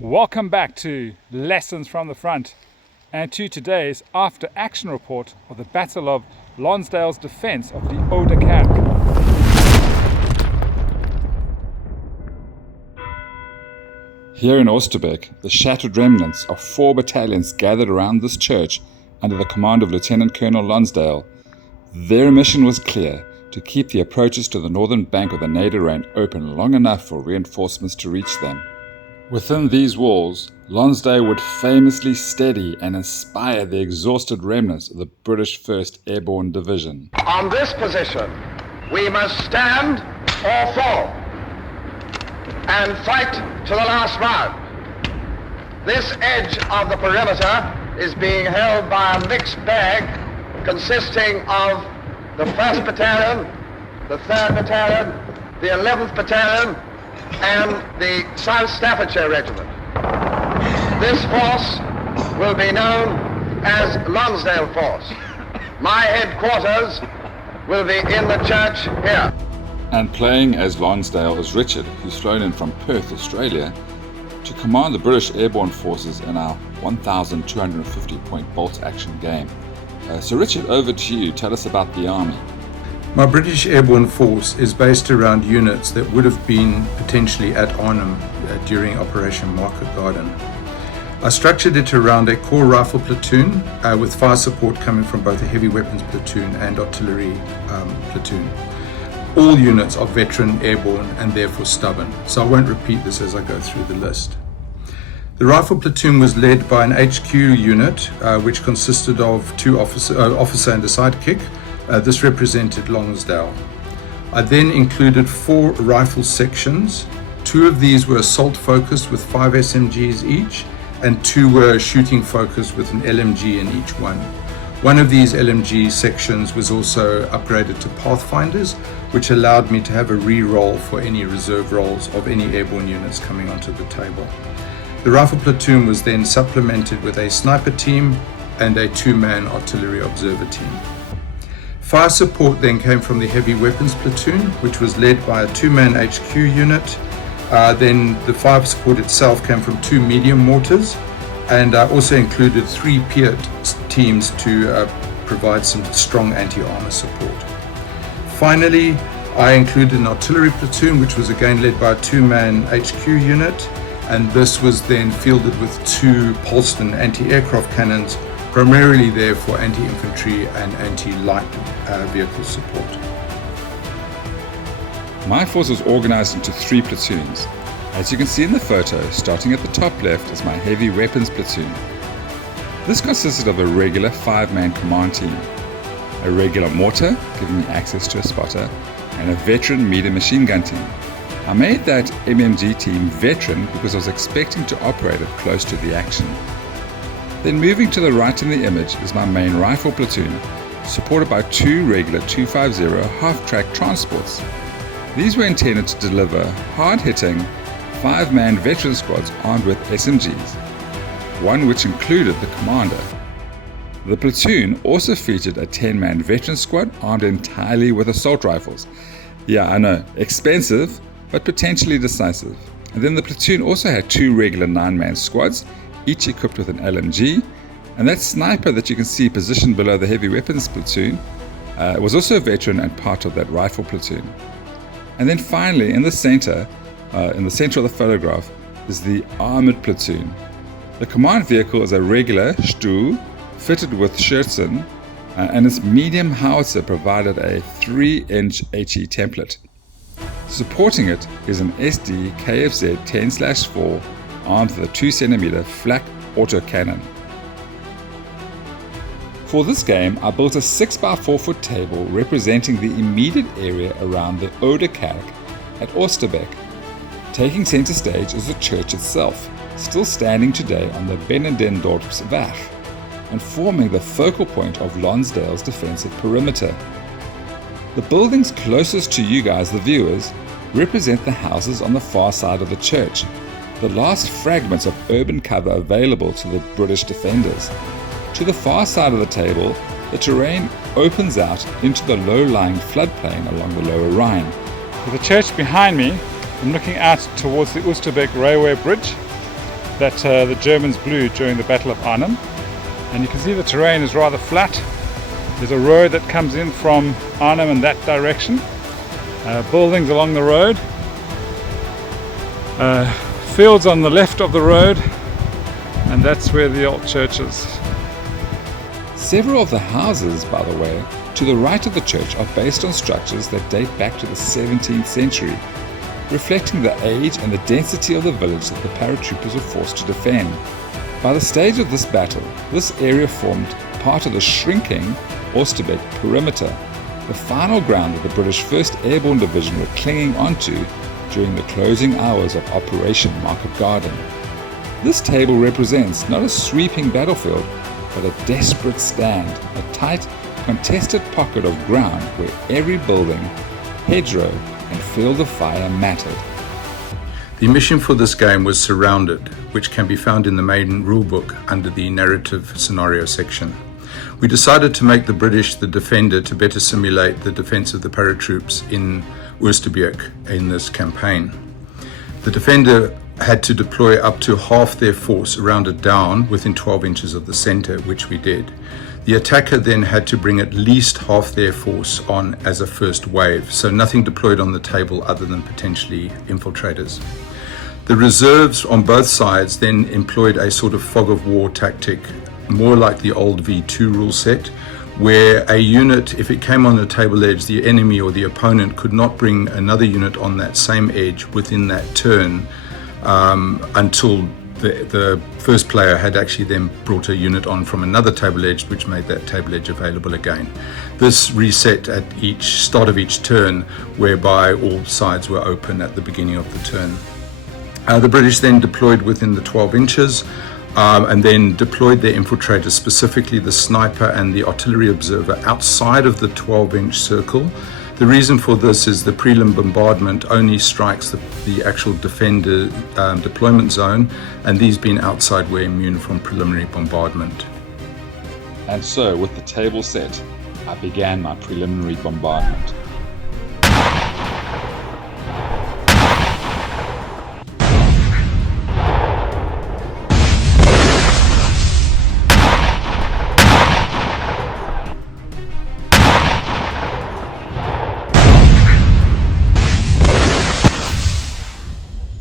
Welcome back to Lessons from the Front and to today's after action report of the Battle of Lonsdale's defense of the Oude Kerk. Here in Oosterbeek, the shattered remnants of 4 battalions gathered around this church under the command of Lieutenant Colonel Lonsdale. Their mission was clear: to keep the approaches to the northern bank of the Oude Rhine open long enough for reinforcements to reach them. Within these walls, Lonsdale would famously steady and inspire the exhausted remnants of the British 1st Airborne Division. On this position, we must stand or fall and fight to the last round. This edge of the perimeter is being held by a mixed bag consisting of the 1st Battalion, the 3rd Battalion, the 11th Battalion, and the South Staffordshire Regiment. This force will be known as Lonsdale Force. My headquarters will be in the church here. And playing as Lonsdale is Richard, who's flown in from Perth, Australia, to command the British Airborne forces in our 1,250-point bolt action game. So Richard, over to you. Tell us about the Army. My British Airborne Force is based around units that would have been potentially at Arnhem during Operation Market Garden. I structured it around a core rifle platoon with fire support coming from both a heavy weapons platoon and artillery platoon. All units are veteran, airborne, and therefore stubborn, so I won't repeat this as I go through the list. The rifle platoon was led by an HQ unit which consisted of 2 officer and a sidekick. This represented Lonsdale. I then included 4 rifle sections. 2 of these were assault focused with 5 SMGs each, and 2 were shooting focused with an LMG in each one. One of these LMG sections was also upgraded to Pathfinders, which allowed me to have a re-roll for any reserve rolls of any airborne units coming onto the table. The rifle platoon was then supplemented with a sniper team and a 2-man artillery observer team. Fire support then came from the heavy weapons platoon, which was led by a 2-man HQ unit. Then the fire support itself came from 2 medium mortars, and I also included 3 Piat teams to provide some strong anti-armor support. Finally, I included an artillery platoon, which was again led by a 2-man HQ unit, and this was then fielded with 2 Polston anti-aircraft cannons, primarily there for anti-infantry and anti-light vehicle support. My force was organized into 3 platoons. As you can see in the photo, starting at the top left is my heavy weapons platoon. This consisted of a regular 5-man command team, a regular mortar giving me access to a spotter, and a veteran medium machine gun team. I made that MMG team veteran because I was expecting to operate it close to the action. Then moving to the right in the image is my main rifle platoon, supported by 2 regular 250 half-track transports. These were intended to deliver hard-hitting 5-man veteran squads armed with SMGs, one which included the commander. The platoon also featured a 10-man veteran squad armed entirely with assault rifles. Yeah, I know, expensive, but potentially decisive. And then the platoon also had 2 regular 9-man squads, each equipped with an LMG, and that sniper that you can see positioned below the heavy weapons platoon was also a veteran and part of that rifle platoon. And then finally, in the center of the photograph, is the armored platoon. The command vehicle is a regular Stuhl fitted with Scherzen, and its medium howitzer provided a 3-inch HE template. Supporting it is an SD KFZ 10/4 armed with a 2cm flak autocannon. For this game, I built a 6x4 foot table representing the immediate area around the Oude Kerk at Oosterbeek. Taking center stage is the church itself, still standing today on the Benedendorpsweg and forming the focal point of Lonsdale's defensive perimeter. The buildings closest to you guys, the viewers, represent the houses on the far side of the church, the last fragments of urban cover available to the British defenders. To the far side of the table, the terrain opens out into the low-lying floodplain along the Lower Rhine. With the church behind me, I'm looking out towards the Oosterbeek railway bridge. that the Germans blew during the Battle of Arnhem. And you can see the terrain is rather flat. There's a road that comes in from Arnhem in that direction. Buildings along the road. Fields on the left of the road. And that's where the old church is. Several of the houses, by the way, to the right of the church are based on structures that date back to the 17th century, reflecting the age and the density of the village that the paratroopers were forced to defend. By the stage of this battle, this area formed part of the shrinking Oosterbeek perimeter, the final ground that the British 1st Airborne Division were clinging onto during the closing hours of Operation Market Garden. This table represents not a sweeping battlefield, but a desperate stand, a tight, contested pocket of ground where every building, hedgerow, and field of fire mattered. The mission for this game was Surrounded, which can be found in the main rulebook under the narrative scenario section. We decided to make the British the defender to better simulate the defense of the paratroops in Oosterbeek in this campaign. The defender had to deploy up to half their force rounded down within 12 inches of the center, which we did. The attacker then had to bring at least half their force on as a first wave, so nothing deployed on the table other than potentially infiltrators. The reserves on both sides then employed a sort of fog of war tactic, more like the old V2 rule set, where a unit, if it came on the table edge, the enemy or the opponent could not bring another unit on that same edge within that turn until the first player had actually then brought a unit on from another table edge, which made that table edge available again. This reset at each start of each turn, whereby all sides were open at the beginning of the turn. The British then deployed within the 12 inches and then deployed their infiltrators, specifically the sniper and the artillery observer, outside of the 12-inch circle. The reason for this is the prelim bombardment only strikes the actual defender deployment zone, and these being outside were immune from preliminary bombardment. And so, with the table set, I began my preliminary bombardment.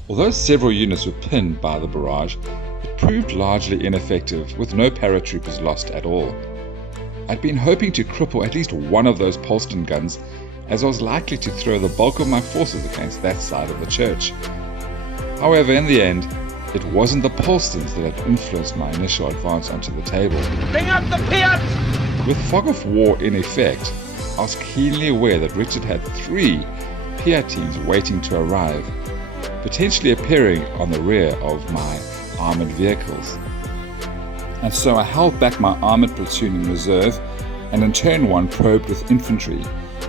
Although several units were pinned by the barrage, it proved largely ineffective, with no paratroopers lost at all. I'd been hoping to cripple at least one of those Polston guns, as I was likely to throw the bulk of my forces against that side of the church. However, in the end, it wasn't the Polstons that had influenced my initial advance onto the table. Bring up the Piats! With fog of war in effect, I was keenly aware that Richard had 3 Piat teams waiting to arrive, potentially appearing on the rear of my armoured vehicles. And so I held back my armoured platoon in reserve and in turn 1 probed with infantry,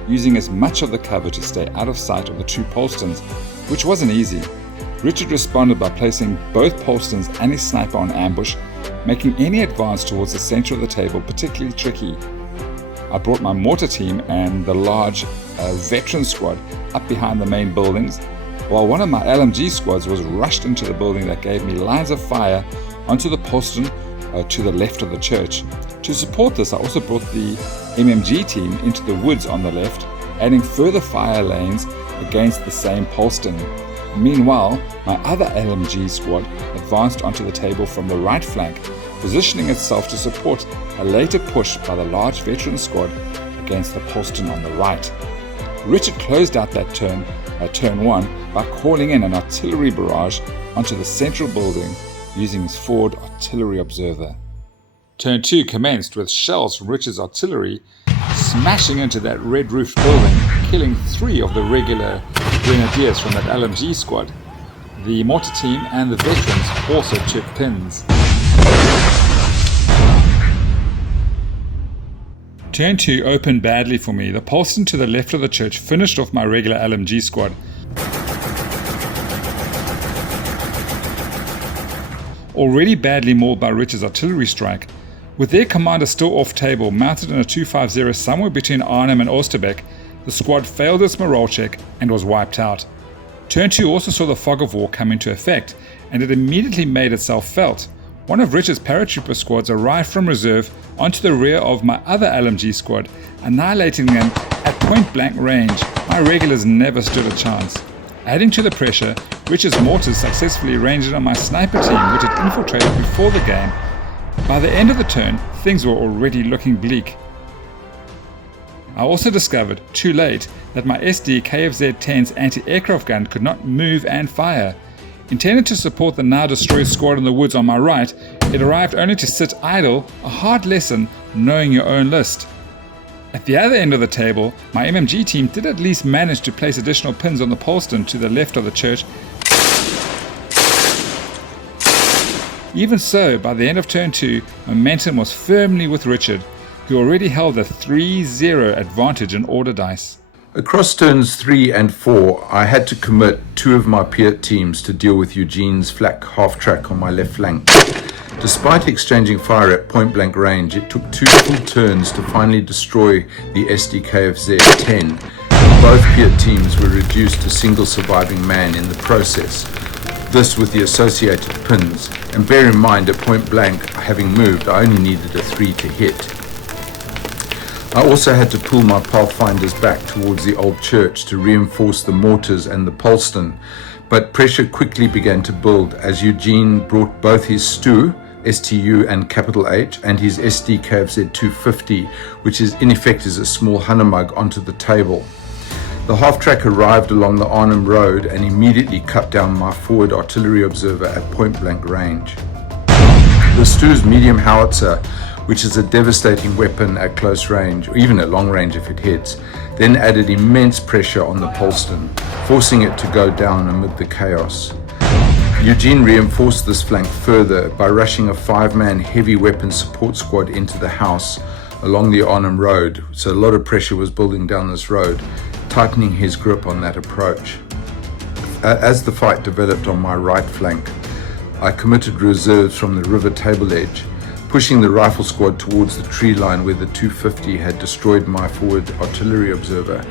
using as much of the cover to stay out of sight of the 2 Polstons, which wasn't easy. Richard responded by placing both Polstons and his sniper on ambush, making any advance towards the centre of the table particularly tricky. I brought my mortar team and the large veteran squad up behind the main buildings, while one of my LMG squads was rushed into the building that gave me lines of fire onto the Polston to the left of the church. To support this, I also brought the MMG team into the woods on the left, adding further fire lanes against the same Polston. Meanwhile, my other LMG squad advanced onto the table from the right flank, positioning itself to support a later push by the large veteran squad against the Polston on the right. Richard closed out that turn 1 by calling in an artillery barrage onto the central building using his forward artillery observer. Turn 2 commenced with shells from Richard's artillery smashing into that red-roofed building, killing 3 of the regular grenadiers from that LMG squad. The mortar team and the veterans also took pins. Turn 2 opened badly for me. The Polston to the left of the church finished off my regular LMG squad. Already badly mauled by Richard's artillery strike, with their commander still off table, mounted in a 250 somewhere between Arnhem and Oosterbeek, the squad failed its morale check and was wiped out. Turn 2 also saw the fog of war come into effect, and it immediately made itself felt. One of Richard's paratrooper squads arrived from reserve onto the rear of my other LMG squad, annihilating them at point-blank range. My regulars never stood a chance. Adding to the pressure, Richard's mortars successfully ranged on my sniper team, which had infiltrated before the game. By the end of the turn, things were already looking bleak. I also discovered, too late, that my SD KFZ-10's anti-aircraft gun could not move and fire. Intended to support the now destroyed squad in the woods on my right, it arrived only to sit idle, a hard lesson knowing your own list. At the other end of the table, my MMG team did at least manage to place additional pins on the Poleston to the left of the church. Even so, by the end of turn 2, momentum was firmly with Richard, who already held a 3-0 advantage in order dice. Across turns 3 and 4, I had to commit 2 of my Piat teams to deal with Eugene's flak half-track on my left flank. Despite exchanging fire at point-blank range, it took 2 full turns to finally destroy the SDKFZ-10. Both Piat teams were reduced to single surviving man in the process. This with the associated pins, and bear in mind at point blank, having moved, I only needed a 3 to hit. I also had to pull my pathfinders back towards the old church to reinforce the mortars and the Poleston, but pressure quickly began to build as Eugene brought both his STU and capital H, and his SD KFZ 250, which is in effect is a small Hanemug, onto the table. The half-track arrived along the Arnhem Road and immediately cut down my forward artillery observer at point-blank range. The STU's medium howitzer, which is a devastating weapon at close range, or even at long range if it hits, then added immense pressure on the Poleston, forcing it to go down amid the chaos. Eugene reinforced this flank further by rushing a 5-man heavy weapon support squad into the house along the Arnhem Road, so a lot of pressure was building down this road, tightening his grip on that approach. As the fight developed on my right flank, I committed reserves from the river table edge, pushing the rifle squad towards the tree line where the 250 had destroyed my forward artillery observer,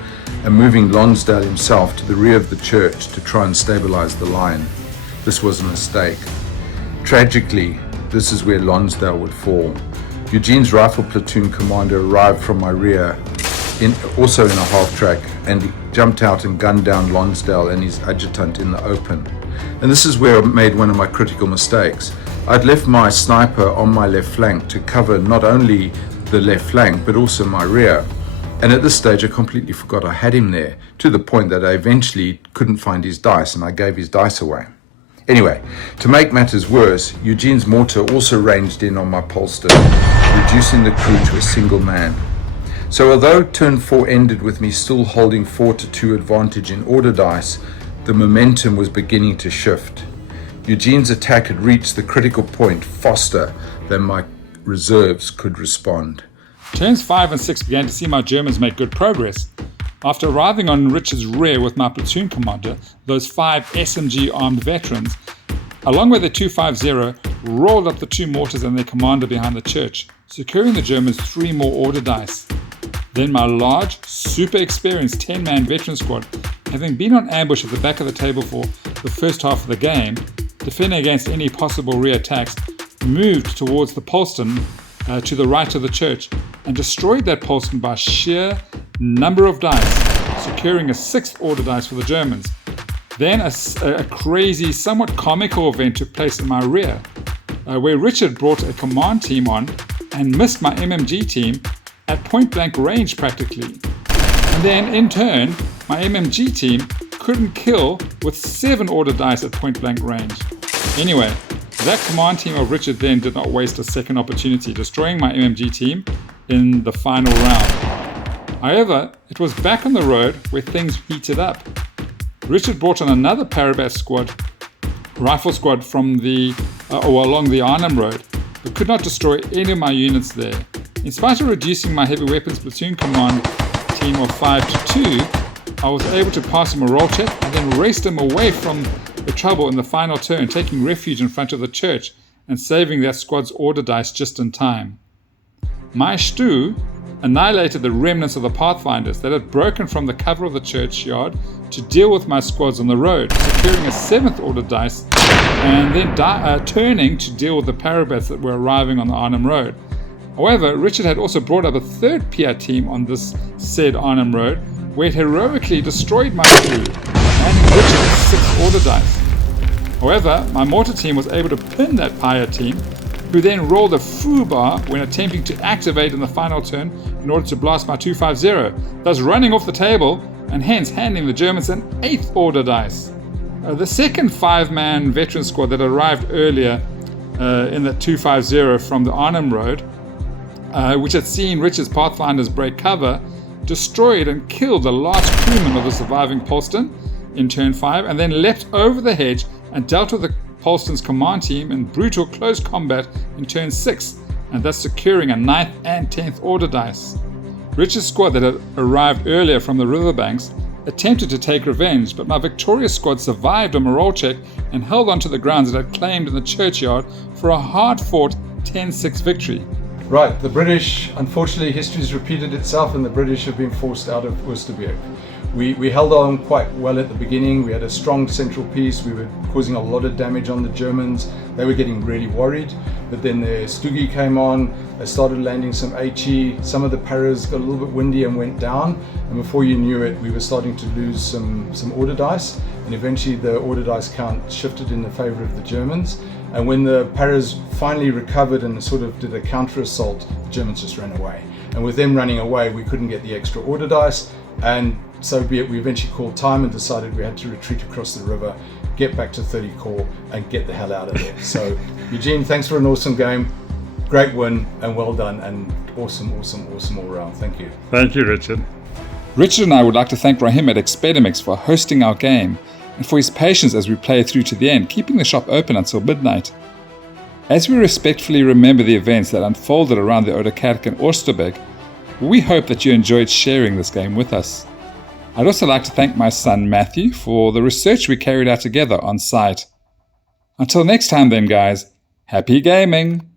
and moving Lonsdale himself to the rear of the church to try and stabilize the line. This was a mistake. Tragically, this is where Lonsdale would fall. Eugene's rifle platoon commander arrived from my rear, also in a half-track, and he jumped out and gunned down Lonsdale and his adjutant in the open. And this is where I made one of my critical mistakes. I'd left my sniper on my left flank to cover not only the left flank but also my rear. And at this stage I completely forgot I had him there, to the point that I eventually couldn't find his dice and I gave his dice away. Anyway, to make matters worse, Eugene's mortar also ranged in on my Poleston, reducing the crew to a single man. So although turn 4 ended with me still holding 4-2 advantage in order dice, the momentum was beginning to shift. Eugene's attack had reached the critical point faster than my reserves could respond. Turns 5 and 6 began to see my Germans make good progress. After arriving on Richard's rear with my platoon commander, those 5 SMG armed veterans, along with the 250, rolled up the 2 mortars and their commander behind the church, securing the Germans 3 more order dice. Then my large, super experienced 10-man veteran squad, having been on ambush at the back of the table for the first half of the game, defending against any possible rear attacks, moved towards the Poleston to the right of the church and destroyed that Poleston by sheer number of dice, securing a 6th order dice for the Germans. Then a crazy, somewhat comical event took place in my rear, where Richard brought a command team on and missed my MMG team at point-blank range practically. And then, in turn, my MMG team couldn't kill with 7 order dice at point-blank range. Anyway, that command team of Richard then did not waste a second opportunity, destroying my MMG team in the final round. However, it was back on the road where things heated up. Richard brought on another Parabat squad, rifle squad from along the Arnhem Road, but could not destroy any of my units there. In spite of reducing my heavy weapons platoon command team of 5-2, I was able to pass him a roll check and then raced him away from the trouble in the final turn, taking refuge in front of the church and saving that squad's order dice just in time. My STU annihilated the remnants of the Pathfinders that had broken from the cover of the churchyard to deal with my squads on the road, securing a 7th order dice and then turning to deal with the parabats that were arriving on the Arnhem Road. However, Richard had also brought up a 3rd PI team on this said Arnhem Road, where it heroically destroyed my crew, handing Richard a 6th order dice. However, my mortar team was able to pin that PI team, who then rolled a foobar when attempting to activate in the final turn in order to blast my 250, thus running off the table and hence handing the Germans an 8th order dice. The second 5-man veteran squad that arrived earlier in the 250 from the Arnhem Road, which had seen Richard's Pathfinders break cover, destroyed and killed the last crewman of the surviving Polston in turn 5, and then leapt over the hedge and dealt with the Polston's command team in brutal close combat in turn 6, and thus securing a 9th and 10th order dice. Richard's squad that had arrived earlier from the riverbanks attempted to take revenge, but my victorious squad survived a morale check and held on to the grounds it had claimed in the churchyard for a hard-fought 10-6 victory. Right, the British, unfortunately, history's repeated itself and the British have been forced out of Oosterbeek. We held on quite well at the beginning. We had a strong central piece. We were causing a lot of damage on the Germans. They were getting really worried. But then the Stuggy came on. They started landing some HE. Some of the paras got a little bit windy and went down. And before you knew it, we were starting to lose some order dice. And eventually the order dice count shifted in the favor of the Germans. And when the paras finally recovered and sort of did a counter assault, the Germans just ran away. And with them running away, we couldn't get the extra order dice. And so be it, we eventually called time and decided we had to retreat across the river, get back to 30 Corps and get the hell out of there. So Eugene, thanks for an awesome game, great win and well done, and awesome all around. Thank you. Thank you, Richard. Richard and I would like to thank Rahim at Expedimix for hosting our game and for his patience as we play through to the end, keeping the shop open until midnight. As we respectfully remember the events that unfolded around the Oude Kerk and Oosterbeek, we hope that you enjoyed sharing this game with us. I'd also like to thank my son Matthew for the research we carried out together on site. Until next time then, guys, happy gaming!